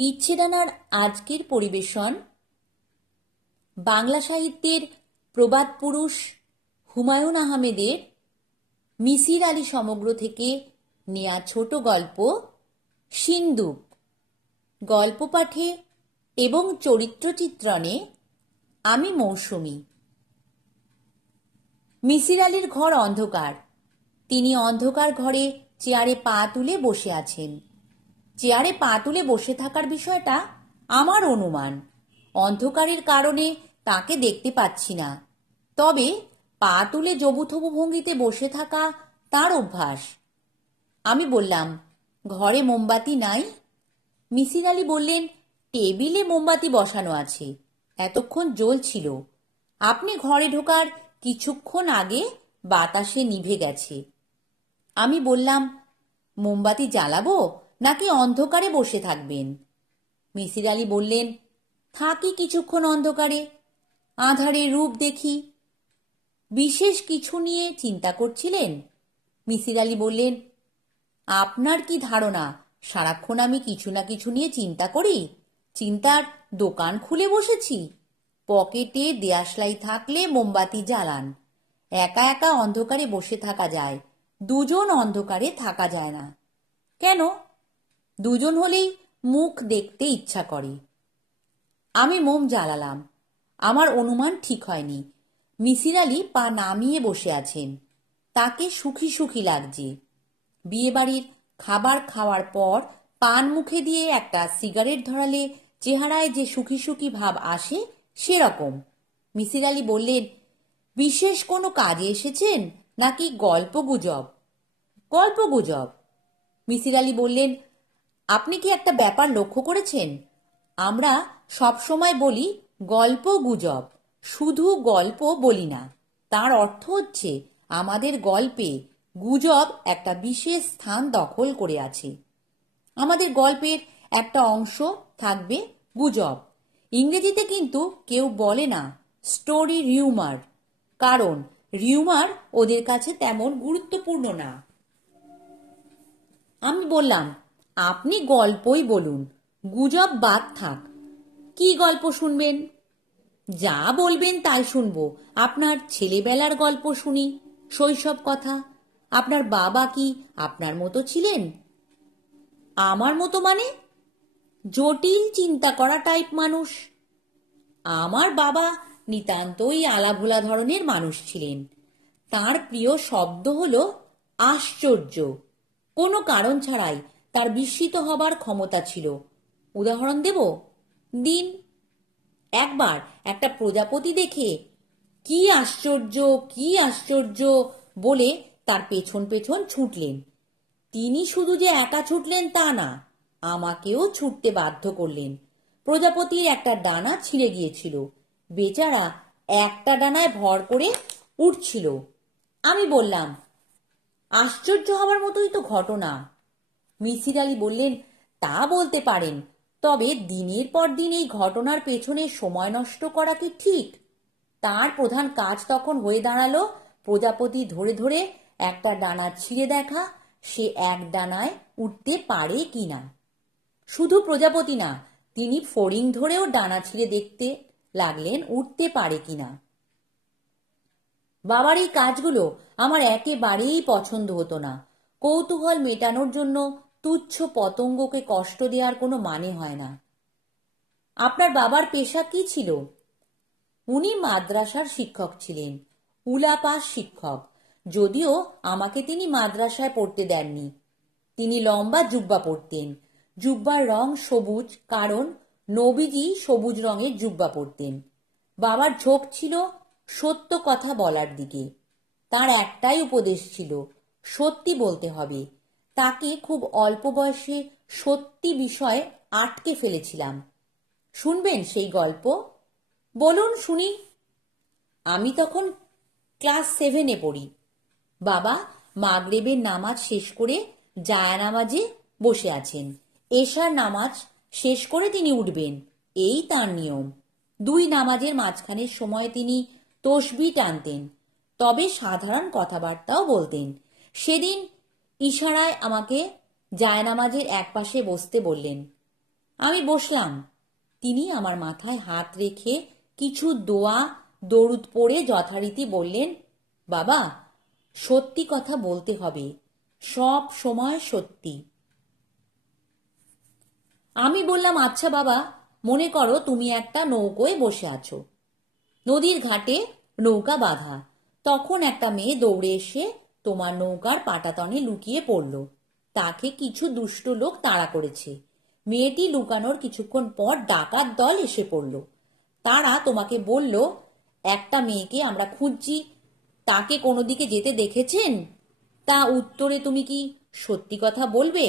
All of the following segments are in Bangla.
ইচ্ছেডানার আজকের পরিবেশন বাংলা সাহিত্যের প্রবাদ পুরুষ হুমায়ুন আহমেদের মিসির আলী সমগ্র থেকে নেয়া ছোট গল্প সিন্দুক। গল্প পাঠে এবং চরিত্র চিত্রণে আমি মৌসুমী। মিসির আলীর ঘর অন্ধকার। তিনি অন্ধকার ঘরে চেয়ারে পা তুলে বসে আছেন। চেয়ারে পা তুলে বসে থাকার বিষয়টা আমার অনুমান। অন্ধকারের কারণে তাকে দেখতে পাচ্ছি না, তবে পা তুলে জবুথবু ভঙ্গিতে বসে থাকা তার অভ্যাস। আমি বললাম, ঘরে মোমবাতি নাই? মিসির আলী বললেন, টেবিলে মোমবাতি বসানো আছে, এতক্ষণ জ্বলছিল। আপনি ঘরে ঢোকার কিছুক্ষণ আগে বাতাসে নিভে গেছে। আমি বললাম, মোমবাতি জ্বালাবো নাকি অন্ধকারে বসে থাকবেন? মিসির আলী বললেন, থাকি কিছুক্ষণ অন্ধকারে, আঁধারে রূপ দেখি। বিশেষ কিছু নিয়ে চিন্তা করছিলেন? মিসির আলী বললেন, আপনার কি ধারণা সারাক্ষণ আমি কিছু না কিছু নিয়ে চিন্তা করি? চিন্তার দোকান খুলে বসেছি? পকেটে দেয়াশলাই থাকলে মোমবাতি জ্বালান। একা একা অন্ধকারে বসে থাকা যায়, দুজন অন্ধকারে থাকা যায় না। কেন? দুজন হলেই মুখ দেখতে ইচ্ছা করে। আমি মোম জ্বালালাম। আমার অনুমান ঠিক হয়নি। মিসির আলী পা নামিয়ে বসে আছেন। তাকে সুখী সুখী লাগছে। বিয়েবাড়ির খাবার খাওয়ার পর পান মুখে দিয়ে একটা সিগারেট ধরালে চেহারায় যে সুখী সুখী ভাব আসে, সেরকম। মিসির আলী বললেন, বিশেষ কোনো কাজে এসেছেন নাকি গল্প গুজব? গল্প গুজব। মিসির আলী বললেন, আপনি কি একটা ব্যাপার লক্ষ্য করেছেন? আমরা সব সময় বলি গল্প গুজব, শুধু গল্প বলি না। তার অর্থ হচ্ছে আমাদের গল্পে গুজব একটা বিশেষ স্থান দখল করে আছে। আমাদের গল্পের একটা অংশ থাকবে গুজব। ইংরেজিতে কিন্তু কেউ বলে না স্টোরি রিউমার, কারণ রিউমার ওদের কাছে তেমন গুরুত্বপূর্ণ না। আমি বললাম, আপনি গল্পই বলুন, গুজব বাদ থাক। কি গল্প শুনবেন? যা বলবেন তাই শুনবো। আপনার ছেলেবেলার গল্প শুনি, শৈশব কথা। আপনার বাবা কি আপনার মতো ছিলেন? আমার মতো মানে? জটিল চিন্তা করা টাইপ মানুষ। আমার বাবা নিতান্তই আলাভোলা ধরনের মানুষ ছিলেন। তার প্রিয় শব্দ হলো আশ্চর্য। কোনো কারণ ছাড়াই তার বিস্মিত হবার ক্ষমতা ছিল। উদাহরণ দেব? দিন। একবার একটা প্রজাপতি দেখে কি আশ্চর্য, কি আশ্চর্য বলে তার পেছন পেছন ছুটলেন। তিনি শুধু যে একা ছুটলেন তা না, আমাকেও ছুটতে বাধ্য করলেন। প্রজাপতির একটা ডানা ছিঁড়ে গিয়েছিল। বেচারা একটা ডানায় ভর করে উঠছিল। আমি বললাম, আশ্চর্য হবার মতোই তো ঘটনা। মিসির আলী বললেন, তা বলতে পারেন, তবে দিনের পর দিন এই ঘটনার পেছনে সময় নষ্ট করা কি ঠিক? তার প্রধান কাজ তখন হয়ে দাঁড়ালো প্রজাপতি ধরে ধরে একটা ডানা ছিঁড়ে দেখা, সে এক ডানায় উঠতে পারে কিনা। শুধু প্রজাপতি না, তিনি ফড়িং ধরেও ডানা ছিঁড়ে দেখতে লাগলেন উঠতে পারে কিনা। বাবার এই কাজগুলো আমার একেবারেই পছন্দ হতো না। কৌতূহল মেটানোর জন্য তুচ্ছ পতঙ্গকে কষ্ট দেওয়ার কোনো মানে হয় না। আপনার বাবার পেশা কি ছিল? উনি মাদ্রাসার শিক্ষক ছিলেন, উলাপাস শিক্ষক। যদিও আমাকে তিনি মাদ্রাসায় পড়তে দেননি। তিনি লম্বা জুব্বা পরতেন। জুব্বার রং সবুজ, কারণ নবীজি সবুজ রঙের জুব্বা পরতেন। বাবার ঝোঁক ছিল সত্য কথা বলার দিকে। তার একটাই উপদেশ ছিল, সত্যি বলতে হবে। তাকে খুব অল্প বয়সে সত্যি বিষয়ে আটকে ফেলেছিলাম। শুনবেন সেই গল্প? বলুন শুনি। আমি তখন ক্লাস 7-এ পড়ি। বাবা মাগরিবের নামাজ শেষ করে জায়নামাজে বসে আছেন। এশার নামাজ শেষ করে তিনি উঠবেন, এই তার নিয়ম। দুই নামাজের মাঝখানের সময় তিনি তসবিহ টানতেন, তবে সাধারণ কথাবার্তাও বলতেন। সেদিন ইশারায় আমাকে জায়নামাজের একপাশে বসতে বললেন। আমি বসলাম। তিনি আমার মাথায় হাত রেখে কিছু দোয়া দরুদ পড়ে যথারীতি বললেন, বাবা, সত্যি কথা বলতে হবে, সব সময় সত্যি। আমি বললাম, আচ্ছা বাবা, মনে করো তুমি একটা নৌকোয় বসে আছো, নদীর ঘাটে নৌকা বাঁধা। তখন একটা মেয়ে দৌড়ে এসে তোমার নৌকার পাটাতনে লুকিয়ে পড়ল। তাকে কিছু দুষ্ট লোক তাড়া করেছে। মেয়েটি লুকানোর কিছুক্ষণ পর ডাকাত দল এসে পড়ল। তারা তোমাকে বলল, একটা মেয়েকে আমরা খুঁজছি, তাকে কোনো দিকে যেতে দেখেছেন? তা উত্তরে তুমি কি সত্যি কথা বলবে?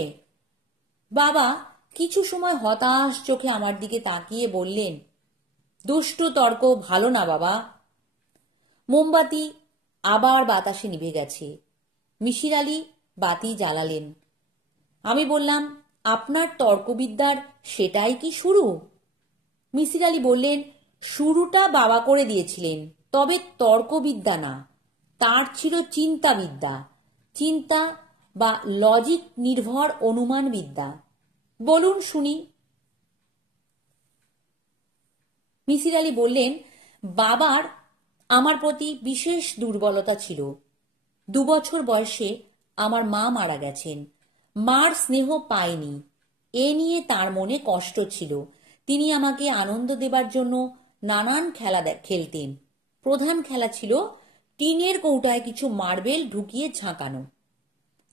বাবা কিছু সময় হতাশ চোখে আমার দিকে তাকিয়ে বললেন, দুষ্টু তর্ক ভালো না বাবা। মোমবাতি আবার বাতাসে নিভে গেছে। মিসির আলি বাতি জ্বালালেন। আমি বললাম, আপনার তর্কবিদ্যার সেটাই কি শুরু? মিসির আলি বললেন, শুরুটা বাবা করে দিয়েছিলেন, তবে তর্কবিদ্যা না, তার ছিল চিন্তাবিদ্যা, চিন্তা বা লজিক নির্ভর অনুমান বিদ্যা। বলুন শুনি। মিসির আলি বললেন, বাবার আমার প্রতি বিশেষ দুর্বলতা ছিল। 2 বছর বয়সে আমার মা মারা গেছেন। মার স্নেহ পাইনি, এ নিয়ে তার মনে কষ্ট ছিল। তিনি আমাকে আনন্দ দেবার জন্য নানান খেলা খেলতেন। প্রধান খেলা ছিল টিনের কৌটায় কিছু মার্বেল ঢুকিয়ে ঝাঁকানো।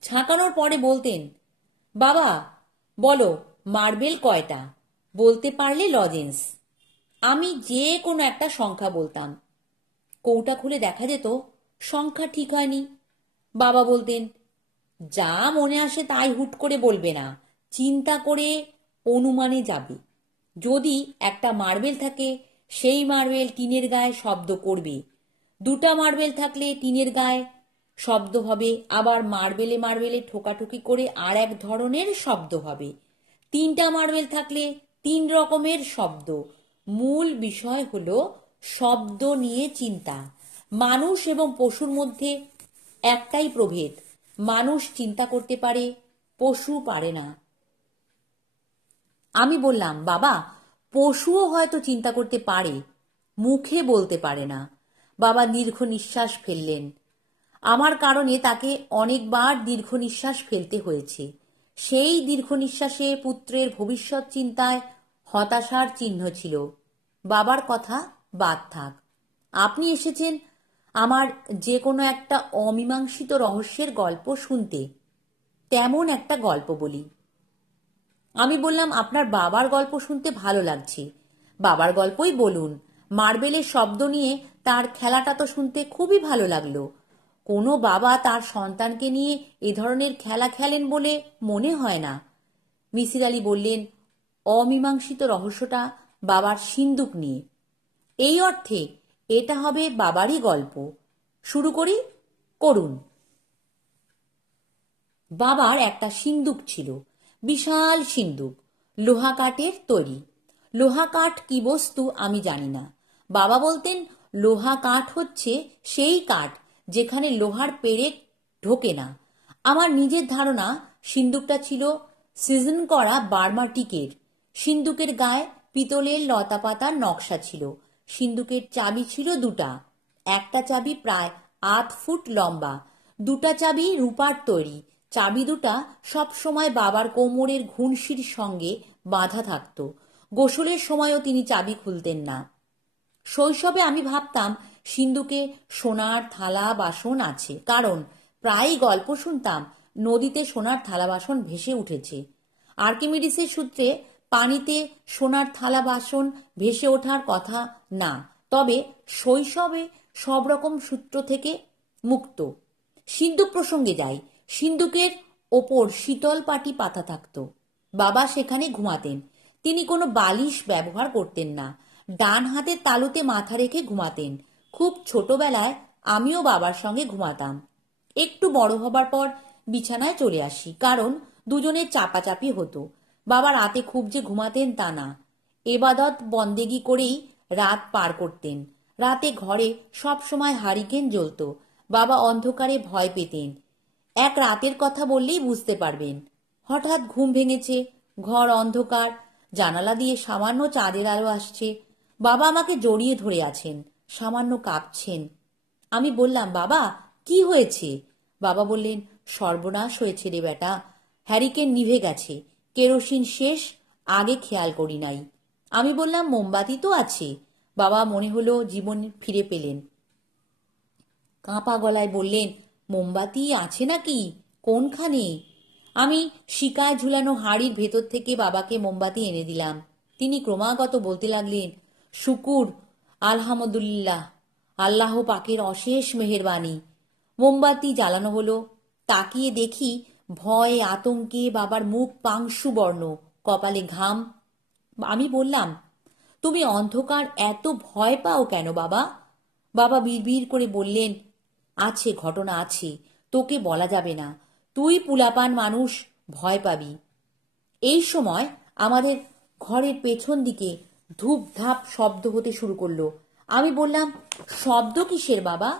ঝাঁকানোর পরে বলতেন, বাবা বলো মার্বেল কয়টা? বলতে পারলে লজেন্স। আমি যে কোনো একটা সংখ্যা বলতাম। কৌটা খুলে দেখা যেত সংখ্যা ঠিক হয়নি। বাবা বলতেন, যা মনে আসে তাই হুট করে বলবে না, চিন্তা করে অনুমানে যাবে। যদি একটা মার্বেল থাকে, সেই মার্বেল টিনের গায়ে শব্দ করবে। 2টা মার্বেল থাকলে টিনের গায়ে শব্দ হবে, আবার মার্বেলে মার্বেলে ঠোকাঠুকি করে আর এক ধরনের শব্দ হবে। 3টা মার্বেল থাকলে 3 রকমের শব্দ। মূল বিষয় হলো শব্দ নিয়ে চিন্তা। মানুষ এবং পশুর মধ্যে একটাই প্রভেদ, মানুষ চিন্তা করতে পারে, পশু পারে না। আমি বললাম, বাবা, পশুও হয়তো চিন্তা করতে পারে, মুখে বলতে পারে না। বাবা দীর্ঘ নিঃশ্বাস ফেললেন। আমার কারণে তাকে অনেকবার দীর্ঘ নিঃশ্বাস ফেলতে হয়েছে। সেই দীর্ঘ নিঃশ্বাসে পুত্রের ভবিষ্যৎ চিন্তায় হতাশার চিহ্ন ছিল। বাবার কথা বাদ থাক। আপনি এসেছেন আমার যে কোনো একটা অমীমাংসিত রহস্যের গল্প শুনতে। তেমন একটা গল্প বলি। আমি বললাম, আপনার বাবার গল্প শুনতে ভালো লাগছে, বাবার গল্পই বলুন। মার্বেলের শব্দ নিয়ে তার খেলাটা তো শুনতে খুবই ভালো লাগলো। কোনো বাবা তার সন্তানকে নিয়ে এ ধরনের খেলা খেলেন বলে মনে হয় না। মিসির আলি বললেন, অমীমাংসিত রহস্যটা বাবার সিন্দুক নিয়ে। এই অর্থে এটা হবে বাবারই গল্প। শুরু করি? করুন। বাবার একটা সিন্দুক ছিল, বিশাল সিন্দুক, লোহা কাঠের তৈরি। লোহা কাঠ কি বস্তু আমি জানি না। বাবা বলতেন, লোহা কাঠ হচ্ছে সেই কাঠ যেখানে লোহার পেরেক ঢোকে না। আমার নিজের ধারণা সিন্দুকটা ছিল সিজন করা বার্মা টিকের। সিন্দুকের গায়ে পিতলের লতাপাতার নকশা ছিল। সিন্দুকের চাবি ছিল 2টা। একটা চাবি প্রায় 8 ফুট লম্বা, 2টা চাবি রূপার তৈরি। চাবি 2টা সবসময় বাবার কোমরের ঘুণসির সঙ্গে বাঁধা থাকত। গোসলের সময়ও তিনি চাবি খুলতেন না। শৈশবে আমি ভাবতাম সিন্ধুকে সোনার থালা বাসন আছে, কারণ প্রায়ই গল্প শুনতাম নদীতে সোনার থালা বাসন ভেসে উঠেছে। আর্কিমিডিসের সূত্রে পানিতে সোনার থালা বাসন ভেসে ওঠার কথা না, তবে শৈশবে সব রকম সূত্র থেকে মুক্ত। সিন্ধুক প্রসঙ্গে যাই। সিন্ধুকের ওপর শীতল পাটি পাতা থাকত। বাবা সেখানে ঘুমাতেন। তিনি কোনো বালিশ ব্যবহার করতেন না। ডান হাতের তালুতে মাথা রেখে ঘুমাতেন। খুব ছোটবেলায় আমিও বাবার সঙ্গে ঘুমাতাম। একটু বড় হবার পর বিছানায় চলে আসি, কারণ দুজনের চাপাচাপি হতো। বাবা রাতে খুব যে ঘুমাতেন তা না, এবাদত বন্দেগি করেই রাত পার করতেন। রাতে ঘরে সব সময় হারিকেন জ্বলত। বাবা অন্ধকারে ভয় পেতেন। এক রাতের কথা বললেই বুঝতে পারবেন। হঠাৎ ঘুম ভেঙেছে, ঘর অন্ধকার। জানালা দিয়ে সামান্য চাঁদের আলো আসছে। বাবা আমাকে জড়িয়ে ধরে আছেন, সামান্য কাঁপছেন। আমি বললাম, বাবা কি হয়েছে? বাবা বললেন, সর্বনাশ হয়েছে রে বেটা, হ্যারিকেন নিভে গেছে, কেরোসিন শেষ, আগে খেয়াল করি নাই। আমি বললাম, মোমবাতি তো আছে। বাবা মনে হলো জীবন ফিরে পেলেন। কাঁপা গলায় বললেন, মোমবাতি আছে নাকি? কোনখানে? আমি শিকায় ঝুলানো হাড়ির ভেতর থেকে বাবাকে মোমবাতি এনে দিলাম। তিনি ক্রমাগত বলতে লাগলেন, শুকুর আলহামদুলিল্লাহ, আল্লাহ পাকের অশেষ মেহেরবানি। মোমবাতি জ্বালানো হলো। তাকিয়ে দেখি ভয়ে আতঙ্কে বাবার মুখ পাংশু বর্ণ, কপালে ঘাম। আমি বললাম, তুমি অন্ধকার এত ভয় পাও কেন বাবা? বাবা বিড়বিড় করে বললেন, আছে, ঘটনা আছে, তোকে বলা যাবে না, তুই পুলাপান মানুষ, ভয় পাবি। এই সময় আমাদের ঘরের পেছন দিকে ধূপ ধাপ শব্দ হতে শুরু করলো। আমি বললাম, শব্দ কিসের বাবা?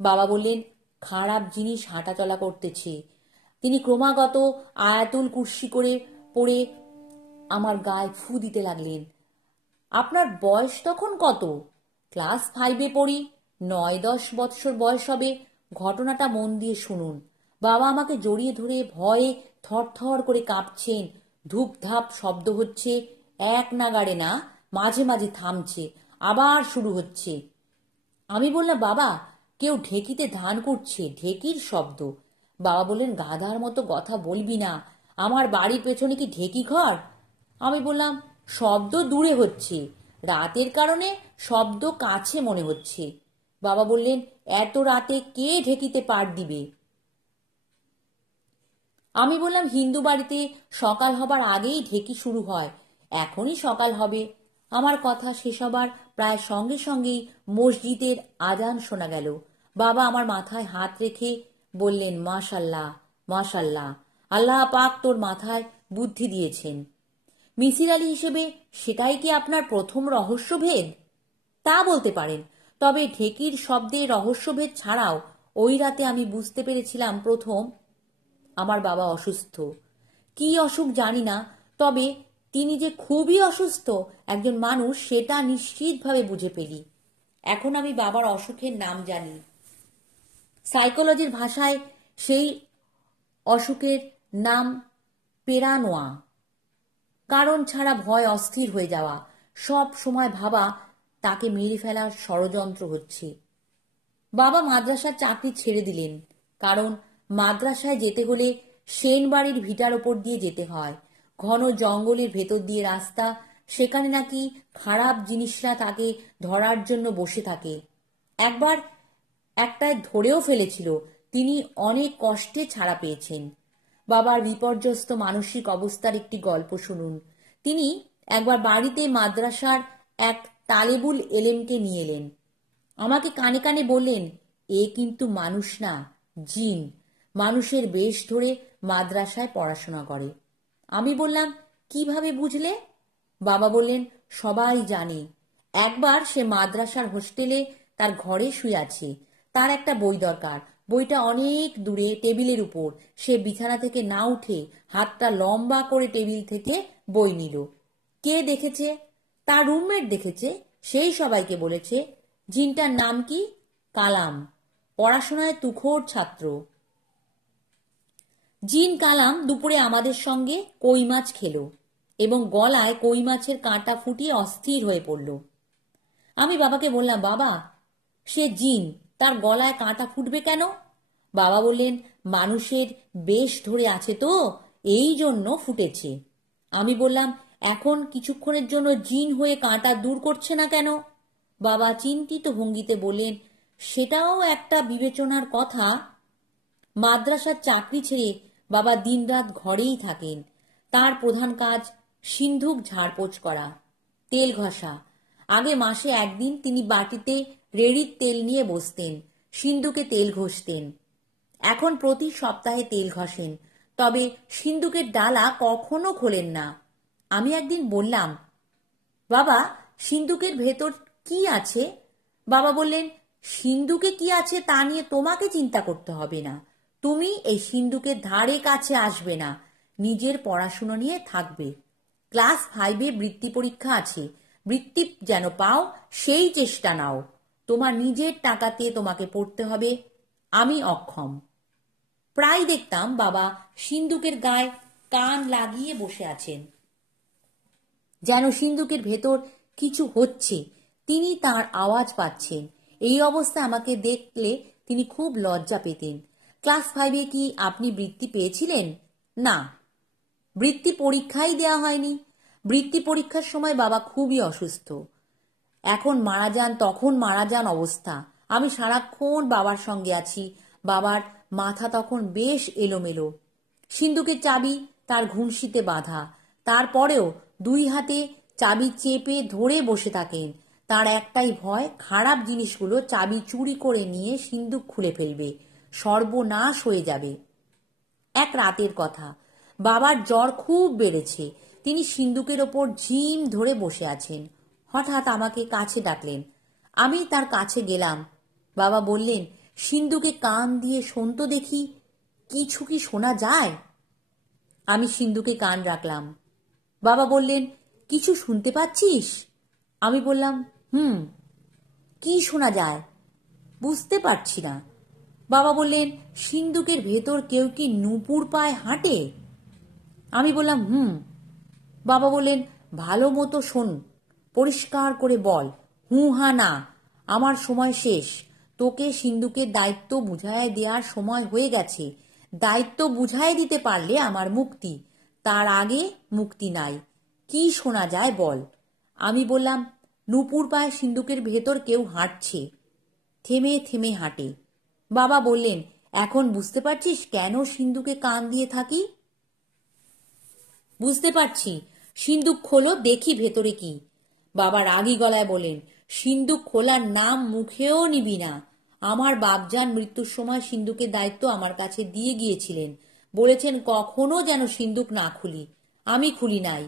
বাবা বললেন, খারাপ জিনিস হাঁটাচলা করতেছে। তিনি ক্রমাগত আয়াতুল কুরসি করে পড়ে আমার গায়ে ফু দিতে লাগলেন। আপনার বয়স তখন কত? ক্লাস 5-এ পড়ি, 9-10 বৎসর বয়স হবে। ঘটনাটা মন দিয়ে শুনুন। বাবা আমাকে জড়িয়ে ধরে ভয়ে থরথর করে কাঁপছেন। ধূপধাপ শব্দ হচ্ছে, এক নাগাড়ে না, মাঝে মাঝে থামছে, আবার শুরু হচ্ছে। আমি বললাম, বাবা কেউ ঢেকিতে ধান করছে, ঢেকির শব্দ। বাবা বললেন, গাধার মতো কথা বলবি না, আমার বাড়ির পেছনে কি ঢেকি ঘর? আমি বললাম, শব্দ দূরে হচ্ছে, রাতের কারণে শব্দ কাছে মনে হচ্ছে। বাবা বললেন, এত রাতে কে ঢেকিতে পাট দিবে? আমি বললাম, হিন্দু বাড়িতে সকাল হবার আগেই ঢেকি শুরু হয়, এখনই সকাল হবে। আমার কথা শেষ হবার প্রায় সঙ্গে সঙ্গেই মসজিদের আজান শোনা গেল। বাবা আমার মাথায় হাত রেখে বললেন, মাশাল্লাহ মাশাল্লাহ, আল্লাহ পাক তোর মাথায় বুদ্ধি দিয়েছেন। মিসির আলী হিসেবে সেটাই কি আপনার প্রথম রহস্যভেদ? তা বলতে পারেন, তবে ঢেকির শব্দে রহস্যভেদ ছাড়াও ওই রাতে আমি বুঝতে পেরেছিলাম প্রথম আমার বাবা অসুস্থ। কি অসুখ জানি না, তবে তিনি যে খুবই অসুস্থ একজন মানুষ সেটা নিশ্চিতভাবে বুঝে ফেলি। এখন আমি বাবার অসুখের নাম জানি। সাইকোলজির ভাষায় সেই অসুখের নাম পেরানোয়া। কারণ ছাড়া ভয় অস্থির হয়ে যাওয়া, সব সময় ভাবা তাকে মেরে ফেলার ষড়যন্ত্র হচ্ছে। বাবা মাদ্রাসার চাকরি ছেড়ে দিলেন, কারণ মাদ্রাসায় যেতে হলে সেন বাড়ির ভিটার ওপর দিয়ে যেতে হয়, ঘন জঙ্গলের ভেতর দিয়ে রাস্তা, সেখানে নাকি খারাপ জিনিসরা তাকে ধরার জন্য বসে থাকে। একবার একটায় ধরেও ফেলেছিল, তিনি অনেক কষ্টে ছাড়া পেয়েছেন। বাবার বিপর্যস্ত মানসিক অবস্থার একটি গল্প শুনুন। তিনি একবার বাড়িতে মাদ্রাসার এক তালেবুল এলেমকে নিয়ে এলেন। আমাকে কানে কানে বললেন, এ কিন্তু মানুষ না, জিন, মানুষের বেশ ধরে মাদ্রাসায় পড়াশোনা করে। আমি বললাম, কিভাবে বুঝলে? বাবা বললেন, সবাই জানে। একবার সে মাদ্রাসার হোস্টেলে তার ঘরে শুয়ে আছে, তার একটা বই দরকার, বইটা অনেক দূরে টেবিলের উপর। সে বিছানা থেকে না উঠে হাতটা লম্বা করে টেবিল থেকে বই নিল। কে দেখেছে? তার রুমমেট দেখেছে, সেই সবাইকে বলেছে। জিনটার নাম কি? কালাম, পড়াশোনায় তুখোড় ছাত্র। জিন কালাম দুপুরে আমাদের সঙ্গে কই মাছ খেল এবং গলায় কই মাছের কাঁটা ফুটিয়ে অস্থির হয়ে পড়ল। আমি বাবাকে বললাম, বাবা সে জিন, তার গলায় কাঁটা ফুটবে কেন? বাবা বললেন, মানুষের বেশ ধরে আছে তো, এই জন্য ফুটেছে। আমি বললাম, এখন কিছুক্ষণের জন্য জিন হয়ে কাঁটা দূর করছে না কেন? বাবা চিন্তিত ভঙ্গিতে বললেন, সেটাও একটা বিবেচনার কথা। মাদ্রাসার চাকরি ছেড়ে বাবা দিনরাত ঘরেই থাকেন। তার প্রধান কাজ সিন্ধুক ঝাড়পোছ করা, তেল ঘষা। আগে মাসে একদিন তিনি বাটিতে রেড়ির তেল নিয়ে বসতেন, সিন্ধুকে তেল ঘষতেন। এখন প্রতি সপ্তাহে তেল ঘষেন, তবে সিন্ধুকের ডালা কখনো খোলেন না। আমি একদিন বললাম, বাবা সিন্ধুকের ভেতর কি আছে? বাবা বললেন, সিন্ধুকে কি আছে তা নিয়ে তোমাকে চিন্তা করতে হবে না, তুমি এই সিন্ধুকের ধারে কাছে আসবে না, নিজের পড়াশুনো নিয়ে থাকবে। ক্লাস 5-এ বৃত্তি পরীক্ষা আছে, বৃত্তি যেন পাও সেই চেষ্টা নাও। তোমার নিজের টাকাতে তোমাকে পড়তে হবে, আমি অক্ষম। প্রায় দেখতাম বাবা সিন্দুকের গায়ে কান লাগিয়ে বসে আছেন, যেন সিন্দুকের ভেতর কিছু হচ্ছে, তিনি তার আওয়াজ পাচ্ছেন। এই অবস্থায় আমাকে দেখলে তিনি খুব লজ্জা পেতেন। ক্লাস 5-এ কি আপনি বৃত্তি পেয়েছিলেন? না, বৃত্তি পরীক্ষাই দেয়া হয়নি। বৃত্তি পরীক্ষার সময় বাবা খুবই অসুস্থ, এখন মারা যান, তখন মারা যান অবস্থা। আমি সারাক্ষণ বাবার সঙ্গে আছি। বাবার মাথা তখন বেশ এলোমেলো, সিন্দুকের চাবি তার ঘুনশিতে বাঁধা, তারপরেও 2 হাতে চাবি চেপে ধরে বসে থাকেন। তার একটাই ভয়, খারাপ জিনিসগুলো চাবি চুরি করে নিয়ে সিন্দুক খুলে ফেলবে, সর্বনাশ হয়ে যাবে। এক রাতের কথা, বাবার জ্বর খুব বেড়েছে, তিনি সিন্দুকের ওপর ঝিম ধরে বসে আছেন। হঠাৎ আমাকে কাছে ডাকলেন, আমি তার কাছে গেলাম। বাবা বললেন, সিন্দুকে কান দিয়ে শোন তো দেখি, কিছু কি শোনা যায়? আমি সিন্দুকে কান রাখলাম। বাবা বললেন, কিছু শুনতে পাচ্ছিস? আমি বললাম, কি শোনা যায়? বুঝতে পারছি না। বাবা বললেন, সিন্দুকের ভেতর কেউ কি নূপুর পায়ে হাঁটে? আমি বললাম, বাবা বললেন, ভালো মতো শোন, পরিষ্কার করে বল, হা না, আমার সময় শেষ। তোকে সিন্দুকের দায়িত্ব বুঝায় দেওয়ার সময় হয়ে গেছে। দায়িত্ব বুঝায় দিতে পারলে আমার মুক্তি, তার আগে মুক্তি নাই। কি শোনা যায় বল? আমি বললাম, নূপুর পায়ে সিন্দুকের ভেতর কেউ হাঁটছে, থেমে থেমে হাঁটে। বাবা বললেন, এখন বুঝতে পারছিস কেন সিন্দুকে কান দিয়ে থাকি? বুঝতে পারছি। সিন্দুক খোলো, দেখি ভেতরে কি। বাবা রাগী গলায় বলেন, সিন্দুক খোলার নাম মুখেও নিবি না। আমার বাপজান মৃত্যুর সময় সিন্দুকের দায়িত্ব আমার কাছে দিয়ে গিয়েছিলেন, বলেছেন কখনো যেন সিন্দুক না খুলি। আমি খুলি নাই,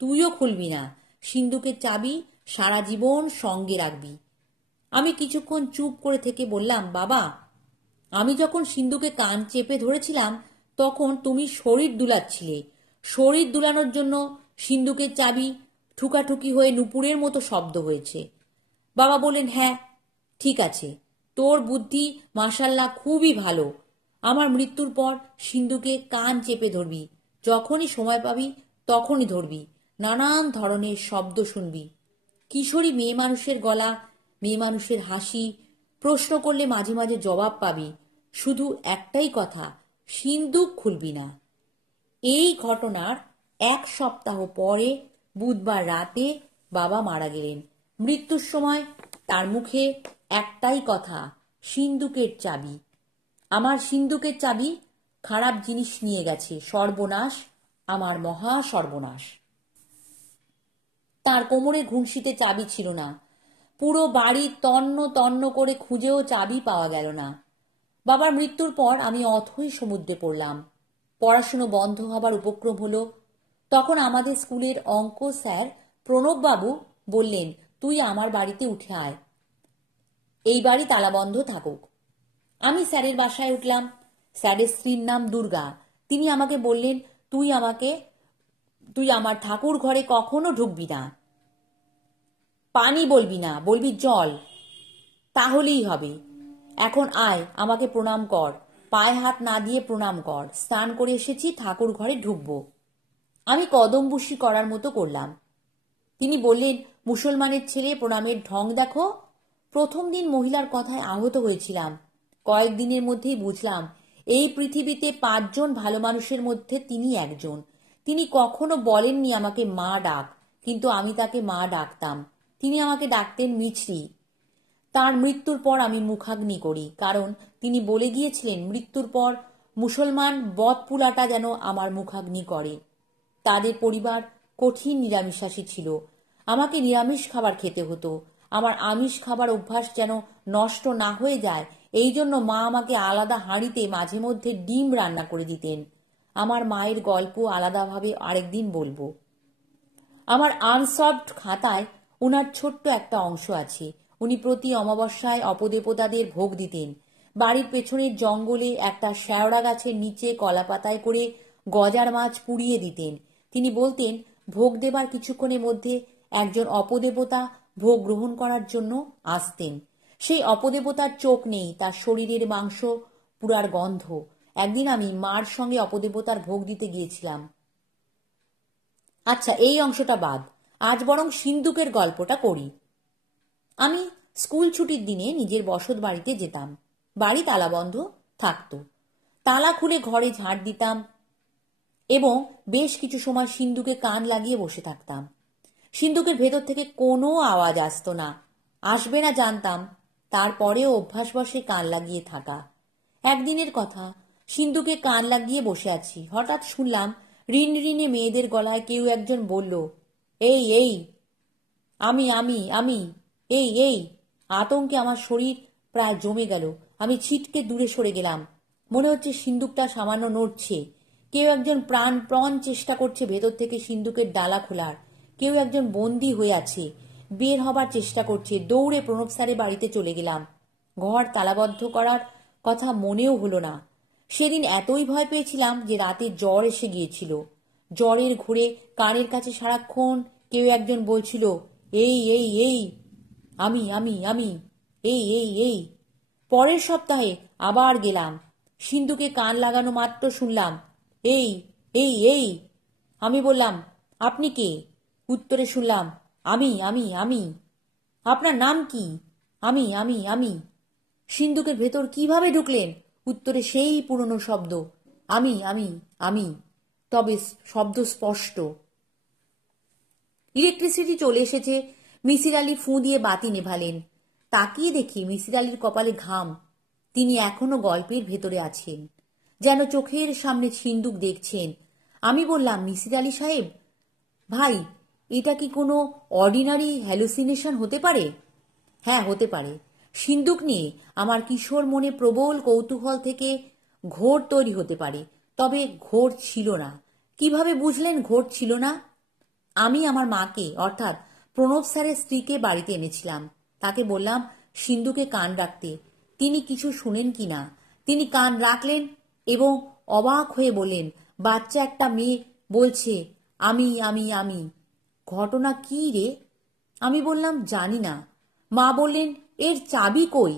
তুইও খুলবি না। সিন্দুকের চাবি সারা জীবন সঙ্গে রাখবি। আমি কিছুক্ষণ চুপ করে থেকে বললাম, বাবা, আমি যখন সিন্দুকে কান চেপে ধরেছিলাম তখন তুমি শরীর দুলাচ্ছিলে। শরীর দুলানোর জন্য সিন্দুকের চাবি ঠুকাঠুকি হয়ে নুপুরের মতো শব্দ হয়েছে। বাবা বললেন, হ্যাঁ ঠিক আছে, তোর বুদ্ধি মাশাল্লাহ খুবই ভালো। আমার মৃত্যুর পর সিন্দুকে কান চেপে ধরবি, যখনই সময় পাবি তখনই ধরবি, নানান ধরনের শব্দ শুনবি, কিশোরী মেয়ে মানুষের গলা, মেয়ে মানুষের হাসি, প্রশ্ন করলে মাঝে মাঝে জবাব পাবি। শুধু একটাই কথা, সিন্দুক খুলবি না। এই ঘটনার 1 সপ্তাহ পরে বুধবার রাতে বাবা মারা গেলেন। মৃত্যুর সময় তার মুখে একটাই কথা, সিন্দুকের চাবি। আমার সিন্দুকের চাবি খারাপ জিনিস নিয়ে গেছে, সর্বনাশ, আমার মহা সর্বনাশ। তার কোমরে ঘুনশিতে চাবি ছিল না। পুরো বাড়ি তন্ন তন্ন করে খুঁজেও চাবি পাওয়া গেল না। বাবার মৃত্যুর পর আমি অথই সমুদ্রে পড়লাম। পড়াশুনো বন্ধ হবার উপক্রম হলো। তখন আমাদের স্কুলের অঙ্ক স্যার প্রণববাবু বললেন, তুই আমার বাড়িতে উঠে আয়, এই বাড়ি তালাবন্ধ থাকুক। আমি স্যারের বাসায় উঠলাম। স্যারের স্ত্রীর নাম দুর্গা। তিনি আমাকে বললেন, তুই আমার ঠাকুর ঘরে কখনো ঢুকবি না, পানি বলবি না, বলবি জল, তাহলেই হবে। এখন আয়, আমাকে প্রণাম কর, পায়ে হাত না দিয়ে প্রণাম কর, স্নান করে এসেছি, ঠাকুর ঘরে ঢুকবো। আমি কদমবুসি করার মতো করলাম। তিনি বললেন, মুসলমানের ছেলে, প্রণামের ঢং দেখো। প্রথম দিন মহিলার কথায় আহত হয়েছিলাম, কয়েকদিনের মধ্যেই বুঝলাম এই পৃথিবীতে 5 জন ভালো মানুষের মধ্যে তিনি একজন। তিনি কখনো বলেননি আমাকে মা ডাক, কিন্তু আমি তাকে মা ডাকতাম। তিনি আমাকে ডাকতেন মিছরি। তার মৃত্যুর পর আমি মুখাগ্নি করি, কারণ তিনি বলে গিয়েছিলেন মৃত্যুর পর মুসলমান বদপুলাটা যেন আমার মুখাগ্নি করে। তাদের পরিবার কঠিন নিরামিষাশী ছিল। আমাকে নিরামিষ খাবার খেতে হতো। আমার আমিষ খাবার অভ্যাস যেন নষ্ট না হয়ে যায়, এই জন্য মা আমাকে আলাদা হাঁড়িতে মাঝে মধ্যে ডিম রান্না করে দিতেন। আমার মায়ের গল্প আলাদাভাবে আরেকদিন বলবো। আমার আনসলভড খাতায় উনার ছোট্ট একটা অংশ আছে। উনি প্রতি অমাবস্যায় অপদেবতাদের ভোগ দিতেন। বাড়ির পেছনের জঙ্গলে একটা শেওড়া গাছের নিচে কলাপাতায় করে গজার মাছ পুড়িয়ে দিতেন। তিনি বলতেন, ভোগ দেবার কিছুক্ষণের মধ্যে একজন অপদেবতা ভোগ গ্রহণ করার জন্য আসতেন। সেই অপদেবতার চোখ নেই, তার শরীরের মাংস পুরার গন্ধ। একদিন আমি মার সঙ্গে অপদেবতার ভোগ দিতে গিয়েছিলাম। আচ্ছা, এই অংশটা বাদ, আজ বরং সিন্দুকের গল্পটা করি। আমি স্কুল ছুটির দিনে নিজের বসত বাড়িতে যেতাম। বাড়ি তালাবন্ধ থাকতো। তালা খুলে ঘরে ঝাড় দিতাম এবং বেশ কিছু সময় সিন্দুকে কান লাগিয়ে বসে থাকতাম। সিন্দুকের ভেতর থেকে কোনো আওয়াজ আসতো না, আসবে না জানতাম, তারপরেও অভ্যাসবশে কান লাগিয়ে থাকা। একদিনের কথা, সিন্দুকে কান লাগিয়ে বসে আছি, হঠাৎ শুনলাম রিন রিনে মেয়েদের গলায় কেউ একজন বলল, এই এই, আমি আমি আমি, এই এই। আতঙ্কে আমার শরীর প্রায় জমে গেল। আমি ছিটকে দূরে সরে গেলাম। মনে হচ্ছে সিন্দুকটা সামান্য নড়ছে। কেউ একজন প্রাণপণ চেষ্টা করছে ভেতর থেকে সিন্দুকের ডালা খোলার। কেউ একজন বন্দী হয়ে আছে, বের হবার চেষ্টা করছে। দৌড়ে প্রণব স্যারের বাড়িতে চলে গেলাম। ঘর তালাবদ্ধ করার কথা মনেও হলো না। সেদিন এতই ভয় পেয়েছিলাম যে রাতে জ্বর এসে গিয়েছিল। জ্বরের ঘুরে কানের কাছে সারাক্ষণ কেউ একজন বলছিল, এই এই এই, আমি আমি আমি, এই এই এই। পরের সপ্তাহে আবার গেলাম। সিন্ধুকে কান লাগানো মাত্র শুনলাম, এই এই এই। আমি বললাম, আপনি কে? উত্তরে শুনলাম, আমি আমি আমি। আপনার নাম কি? আমি আমি আমি। সিন্ধুকের ভেতর কিভাবে ঢুকলেন? উত্তরে সেই পুরনো শব্দ, আমি আমি আমি, তবে শব্দ স্পষ্ট। ইলেকট্রিসিটি চলে এসেছে। মিসির আলি ফুঁ দিয়ে বাতি নেভালেন। তাকিয়ে দেখি মিসির আলির কপালে ঘাম। তিনি এখনো গল্পের ভেতরে আছেন, যেন চোখের সামনে সিন্দুক দেখছেন। আমি বললাম, মিসির আলি সাহেব, ভাই, এটা কি কোনো অর্ডিনারি হ্যালুসিনেশন হতে পারে? হ্যাঁ, হতে পারে। সিন্দুক নিয়ে আমার কিশোর মনে প্রবল কৌতূহল থেকে ঘোর তৈরি হতে পারে, তবে ঘোর ছিল না। কিভাবে বুঝলেন ঘোর ছিল না? আমি আমার মাকে, অর্থাৎ প্রণব স্যারের স্ত্রীকে বাড়িতে এনেছিলাম। তাকে বললাম সিন্ধুকে কান রাখতে, তিনি কিছু শুনেন কিনা। তিনি কান রাখলেন এবং অবাক হয়ে বললেন, বাচ্চা একটা মেয়ে বলছে, আমি আমি আমি। ঘটনা কি রে? আমি বললাম, জানি না। মা বললেন, এর চাবি কই?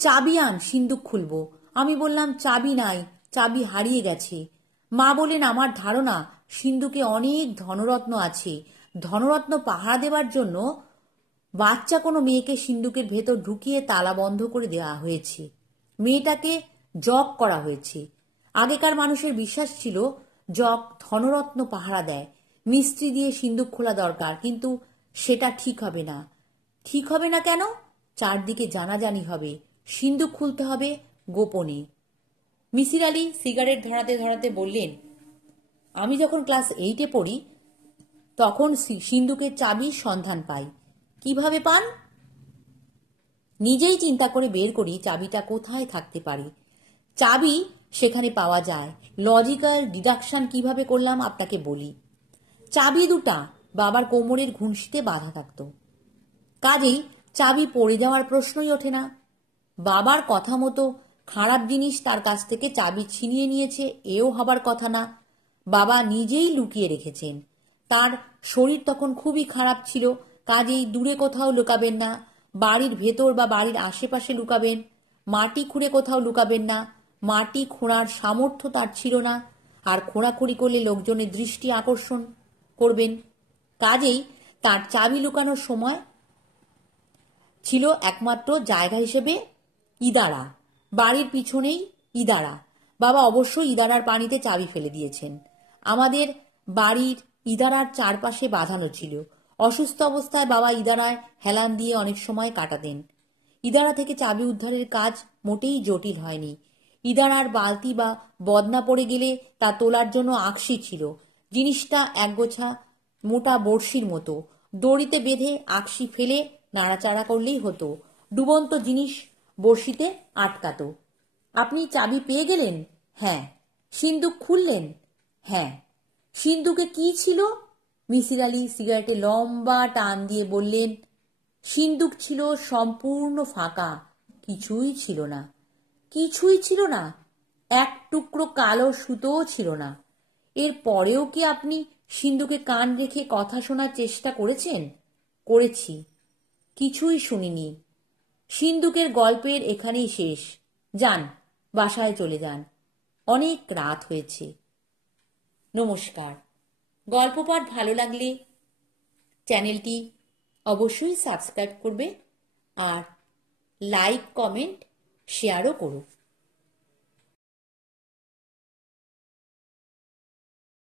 চাবি আন, সিন্দুক খুলব। আমি বললাম, চাবি নাই, চাবি হারিয়ে গেছে। মা বললেন, আমার ধারণা সিন্ধুকে অনেক ধনরত্ন আছে। ধনরত্ন পাহারা দেবার জন্য বাচ্চা কোনো মেয়েকে সিন্ধুকের ভেতর ঢুকিয়ে তালা বন্ধ করে দেওয়া হয়েছে। মেয়েটাকে জগ করা হয়েছে। আগেকার মানুষের বিশ্বাস ছিল জগ ধনরত্ন পাহারা দেয়। মিস্ত্রি দিয়ে সিন্দুক খোলা দরকার, কিন্তু সেটা ঠিক হবে না। ঠিক হবে না কেন? চারদিকে জানাজানি হবে। সিন্দুক খুলতে হবে গোপনে। মিসির আলি সিগারেট ধরাতে ধরাতে বললেন, আমি যখন ক্লাস 8-এ পড়ি তখন সিন্দুকের চাবির সন্ধান পাই। কিভাবে পান? নিজেই চিন্তা করে বের করি চাবিটা কোথায় থাকতে পারে। চাবি সেখানে পাওয়া যায়। লজিক্যাল ডিডাকশন কিভাবে করলাম আপনাকে বলি। চাবি দুটা বাবার কোমরের ঘুনশিতে বাঁধা থাকত। কাজেই চাবি পড়ে যাওয়ার প্রশ্নই ওঠে না। বাবার কথা মতো খারাপ জিনিস তার কাছ থেকে চাবি ছিনিয়ে নিয়েছে এও হবার কথা না। বাবা নিজেই লুকিয়ে রেখেছেন। তার শরীর তখন খুবই খারাপ ছিল, কাজেই দূরে কোথাও লুকাবেন না, বাড়ির ভেতর বা বাড়ির আশেপাশে লুকাবেন। মাটি খুঁড়ে কোথাও লুকাবেন না, মাটি খোঁড়ার সামর্থ্য তার ছিল না, আর খোঁড়াখুড়ি করলে লোকজনের দৃষ্টি আকর্ষণ করবেন। কাজেই তার চাবি লুকানোর সময় ছিল একমাত্র জায়গা হিসেবে ইদারা। বাড়ির পিছনেই ইদারা। বাবা অবশ্যই ইদারার পানিতে চাবি ফেলে দিয়েছেন। আমাদের বাড়ির ইদারার চারপাশে বাঁধানো ছিল। অসুস্থ অবস্থায় বাবা ইদারায় হেলান দিয়ে অনেক সময় কাটাতেন। ইদারা থেকে চাবি উদ্ধারের কাজ মোটেই জটিল হয়নি। ইদারার বালতি বা বদনা পড়ে গেলে তা তোলার জন্য আকশি ছিল। জিনিসটা একগোছা মোটা বড়শির মতো। দড়িতে বেঁধে আকশি ফেলে নাড়াচাড়া করলেই হতো। ডুবন্ত জিনিস বড়শিতে আটকাত। আপনি চাবি পেয়ে গেলেন? হ্যাঁ। সিন্দুক খুললেন? হ্যাঁ। সিন্দুকে কি ছিল? মিসির আলি সিগারেটে লম্বা টান দিয়ে বললেন, সিন্দুক ছিল সম্পূর্ণ ফাঁকা। কিছুই ছিল না। কিছুই ছিল না? এক টুকরো কালো সুতোও ছিল না। এর পরেও কি আপনি সিন্ধুকে কান রেখে কথা শোনার চেষ্টা করেছেন? করেছি, কিছুই শুনিনি। সিন্ধুকের গল্পের এখানেই শেষ। যান, বাসায় চলে যান, অনেক রাত হয়েছে। নমস্কার। গল্প পাঠ ভালো লাগলে চ্যানেলটি অবশ্যই সাবস্ক্রাইব করবে আর লাইক, কমেন্ট, শেয়ারও করো।